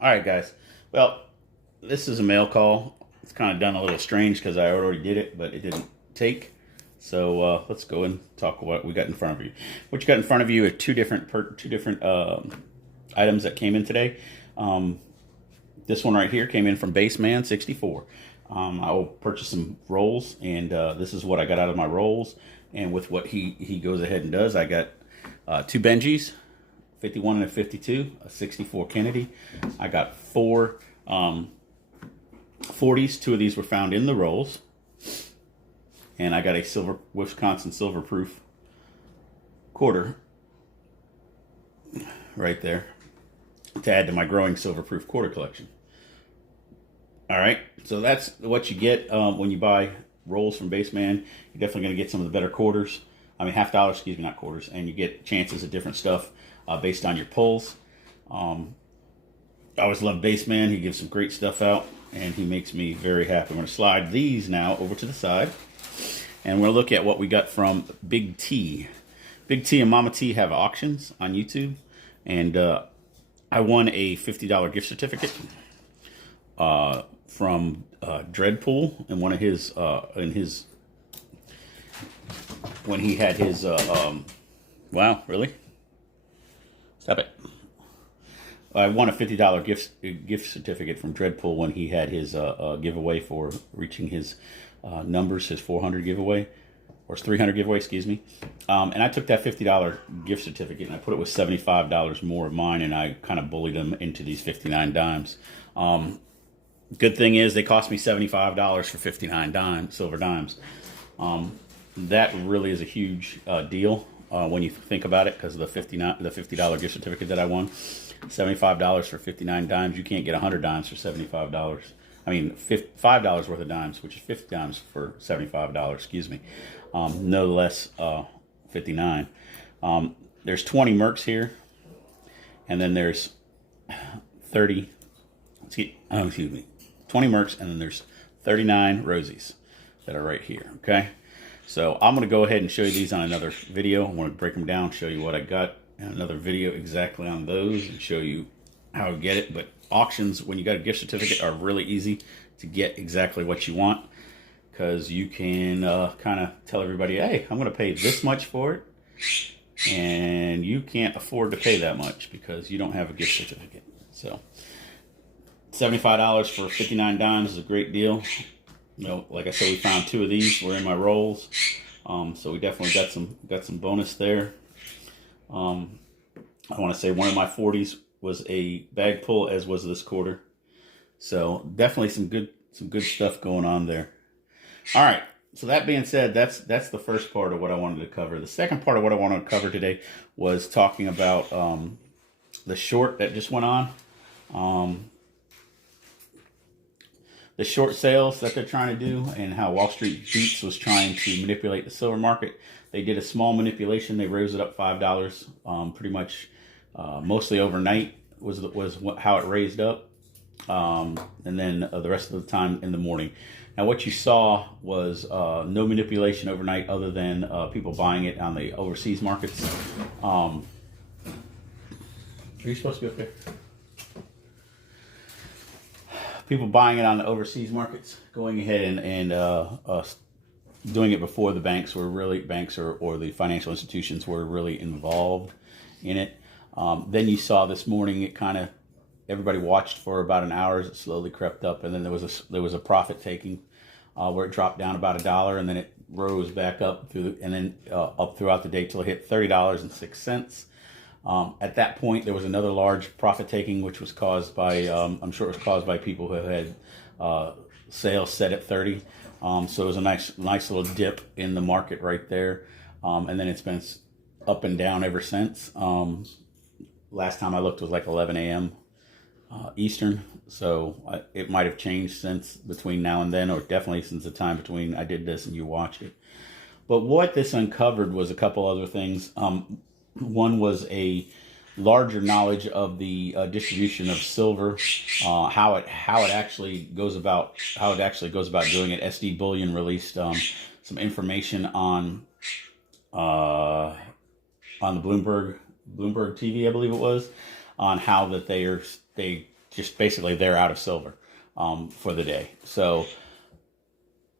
All right, guys. Well, this is a mail call. It's kind of done a little strange because I already did it, but it didn't take. So let's go and talk what we got in front of you. What you got in front of you are two different items that came in today. This one right here came in from Baseman 64. I will purchase some rolls, and this is what I got out of my rolls. And with what he goes ahead and does, I got two Benjis, 51 and a 52, a 64 Kennedy. I got four 40s. Two of these were found in the rolls. And I got a Wisconsin silver proof quarter right there to add to my growing silver proof quarter collection. All right, so that's what you get when you buy rolls from Baseman. You're definitely going to get some of the better quarters. I mean, $half, excuse me, not quarters. And you get chances of different stuff based on your pulls. I always love Baseman. He gives some great stuff out, and he makes me very happy. I'm going to slide these now over to the side. And we're going to look at what we got from Big T. Big T and Mama T have auctions on YouTube. And I won a $50 gift certificate from Dreadpool and one of his when he had his wow, really? Stop it. I won a $50 gift certificate from Dreadpool when he had his giveaway for reaching his numbers, his 400 giveaway, or his 300 giveaway, excuse me. And I took that $50 gift certificate and I put it with $75 more of mine, and I kind of bullied them into these 59 dimes. Good thing is they cost me $75 for 59 silver dimes. That really is a huge deal when you think about it, because of the $50 gift certificate that I won. $75 for 59 dimes. You can't get 100 dimes for $75. I mean, $5 worth of dimes, which is 50 dimes for $75, excuse me. No less 59. There's 20 Mercs here, and then there's 30, excuse me, 20 Mercs, and then there's 39 Rosies that are right here, okay? So I'm going to go ahead and show you these on another video. I want to break them down, show you what I got, and another video exactly on those, and show you how to get it. But auctions, when you got a gift certificate, are really easy to get exactly what you want, because you can kind of tell everybody, hey, I'm going to pay this much for it, and you can't afford to pay that much because you don't have a gift certificate. So $75 for 59 dimes is a great deal. You know, like I said, we found two of these were in my rolls, so we definitely got some bonus there. I want to say one of my 40s was a bag pull, as was this quarter. So definitely some good stuff going on there. All right. So that being said, that's the first part of what I wanted to cover. The second part of what I wanted to cover today was talking about the short that just went on. The short sales that they're trying to do, and how Wall Street Beats was trying to manipulate the silver market. They did a small manipulation. They rose it up $5, pretty much mostly overnight was how it raised up, and then the rest of the time in the morning. Now what you saw was no manipulation overnight, other than people buying it on the overseas markets. Are you supposed to be up there? People buying it on the overseas markets, going ahead and doing it before the banks or the financial institutions were really involved in it. Then you saw this morning, it kind of, everybody watched for about an hour as it slowly crept up, and then there was a profit taking where it dropped down about $1, and then it rose back up up throughout the day till it hit $30.06. At that point, there was another large profit taking, which was caused by, I'm sure it was caused by people who had sales set at 30. So it was a nice little dip in the market right there. And then it's been up and down ever since. Last time I looked was like 11 a.m. Eastern. So it might have changed since between now and then, or definitely since the time between I did this and you watched it. But what this uncovered was a couple other things. One was a larger knowledge of the distribution of silver, how it actually goes about doing it. SD Bullion released some information on the Bloomberg TV, I believe it was, on how that they just basically they're out of silver for the day. So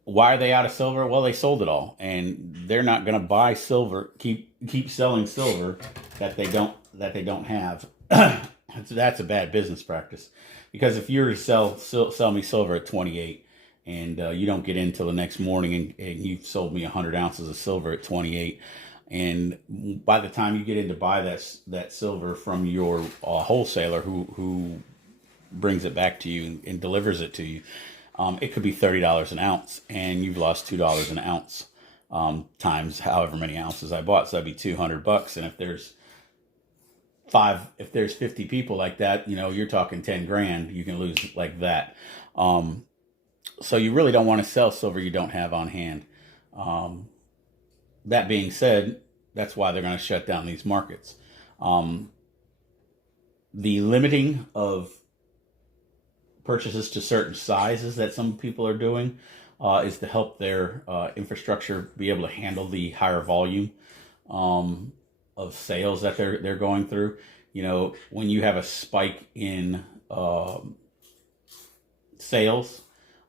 why are they out of silver? Well, they sold it all, and they're not going to buy silver, keep selling silver that they don't have. That's a bad business practice, because if you were to sell me silver at 28, and you don't get in till the next morning, and you've sold me 100 ounces of silver at 28, and by the time you get in to buy that silver from your wholesaler who brings it back to you and delivers it to you, it could be $30 an ounce, and you've lost $2 an ounce times however many ounces I bought. So that'd be $200. And if there's 50 people like that, you're talking 10 grand. You can lose like that. So you really don't want to sell silver you don't have on hand. That being said, that's why they're going to shut down these markets. The limiting of purchases to certain sizes that some people are doing is to help their infrastructure be able to handle the higher volume of sales that they're going through. When you have a spike in sales,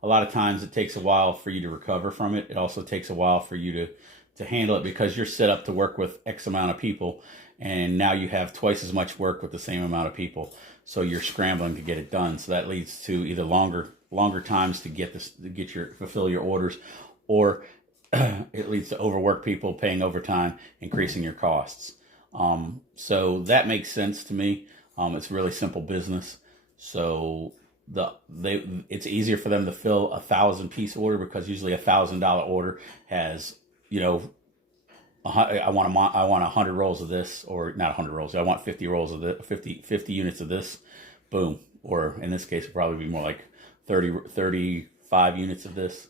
a lot of times it takes a while for you to recover from it. It also takes a while for you to handle it, because you're set up to work with X amount of people, and now you have twice as much work with the same amount of people. So you're scrambling to get it done. So that leads to either longer times to fulfill your orders, or it leads to overwork people, paying overtime, increasing your costs. So that makes sense to me. It's really simple business. So it's easier for them to fill a 1,000-piece order, because usually $1,000 order has, I want 100 rolls of this, or not 100 rolls. I want 50 rolls of this, 50 units of this, boom. Or in this case, it'd probably be more like 35 units of this.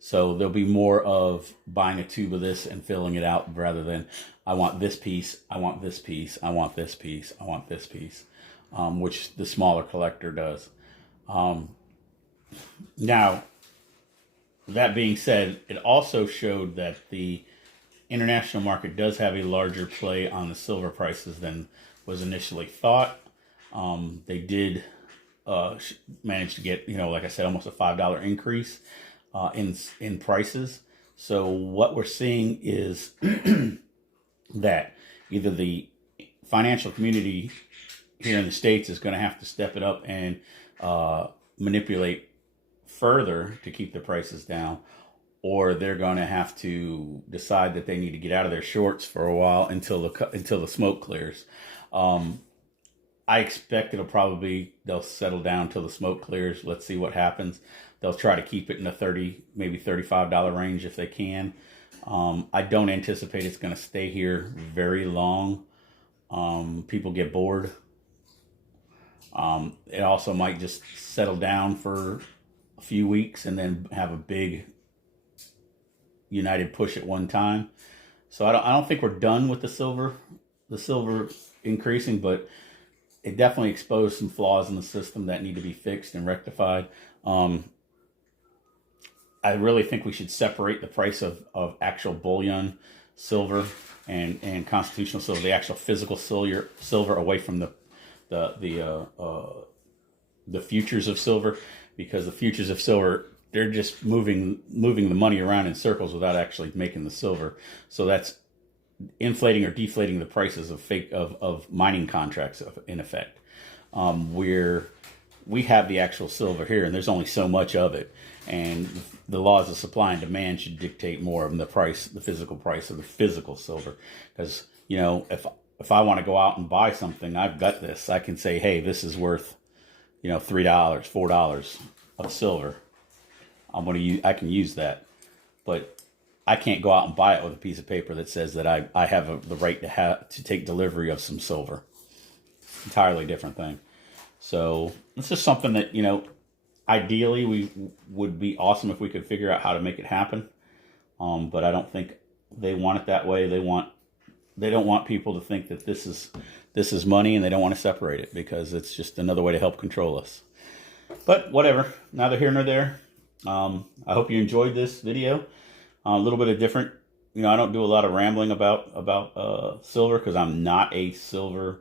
So there'll be more of buying a tube of this and filling it out, rather than I want this piece, I want this piece, I want this piece, I want this piece, which the smaller collector does. Now, that being said, it also showed that the international market does have a larger play on the silver prices than was initially thought. They did manage to get, like I said, almost a $5 increase in prices. So what we're seeing is that either the financial community here in the States is going to have to step it up and manipulate further to keep the prices down, or they're going to have to decide that they need to get out of their shorts for a while until the smoke clears. I expect they'll settle down till the smoke clears. Let's see what happens. They'll try to keep it in the $30, maybe $35 range if they can. I don't anticipate it's going to stay here very long. People get bored. It also might just settle down for a few weeks and then have a big united push at one time. So I don't think we're done with the silver increasing, but it definitely exposed some flaws in the system that need to be fixed and rectified. I really think we should separate the price of actual bullion silver and constitutional silver, the actual physical silver away from the futures of silver, because the futures of silver, they're just moving the money around in circles without actually making the silver. So that's inflating or deflating the prices of mining contracts in effect. Where we have the actual silver here, and there's only so much of it, and the laws of supply and demand should dictate more of the price, the physical price of the physical silver. Because if I want to go out and buy something, I've got this. I can say, hey, this is worth $3, $4 of silver. I can use that, but I can't go out and buy it with a piece of paper that says that I have the right to take delivery of some silver. Entirely different thing. So this is something that, ideally we would be awesome if we could figure out how to make it happen. But I don't think they want it that way. They don't want people to think that this is money, and they don't want to separate it, because it's just another way to help control us. But whatever, neither here nor there. I hope you enjoyed this video. A little bit of different. I don't do a lot of rambling about silver, because I'm not a silver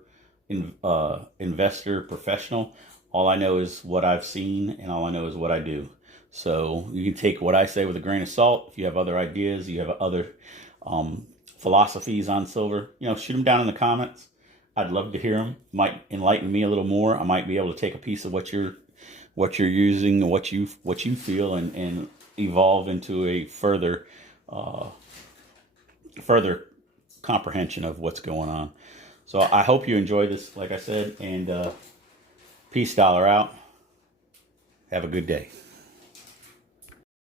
investor professional. All I know is what I've seen, and all I know is what I do. So you can take what I say with a grain of salt. If you have other ideas, you have other philosophies on silver, shoot them down in the comments. I'd love to hear them. Might enlighten me a little more. I might be able to take a piece of what you're using, what you feel, and evolve into a further comprehension of what's going on. So I hope you enjoy this, like I said, and peace, dollar out. Have a good day.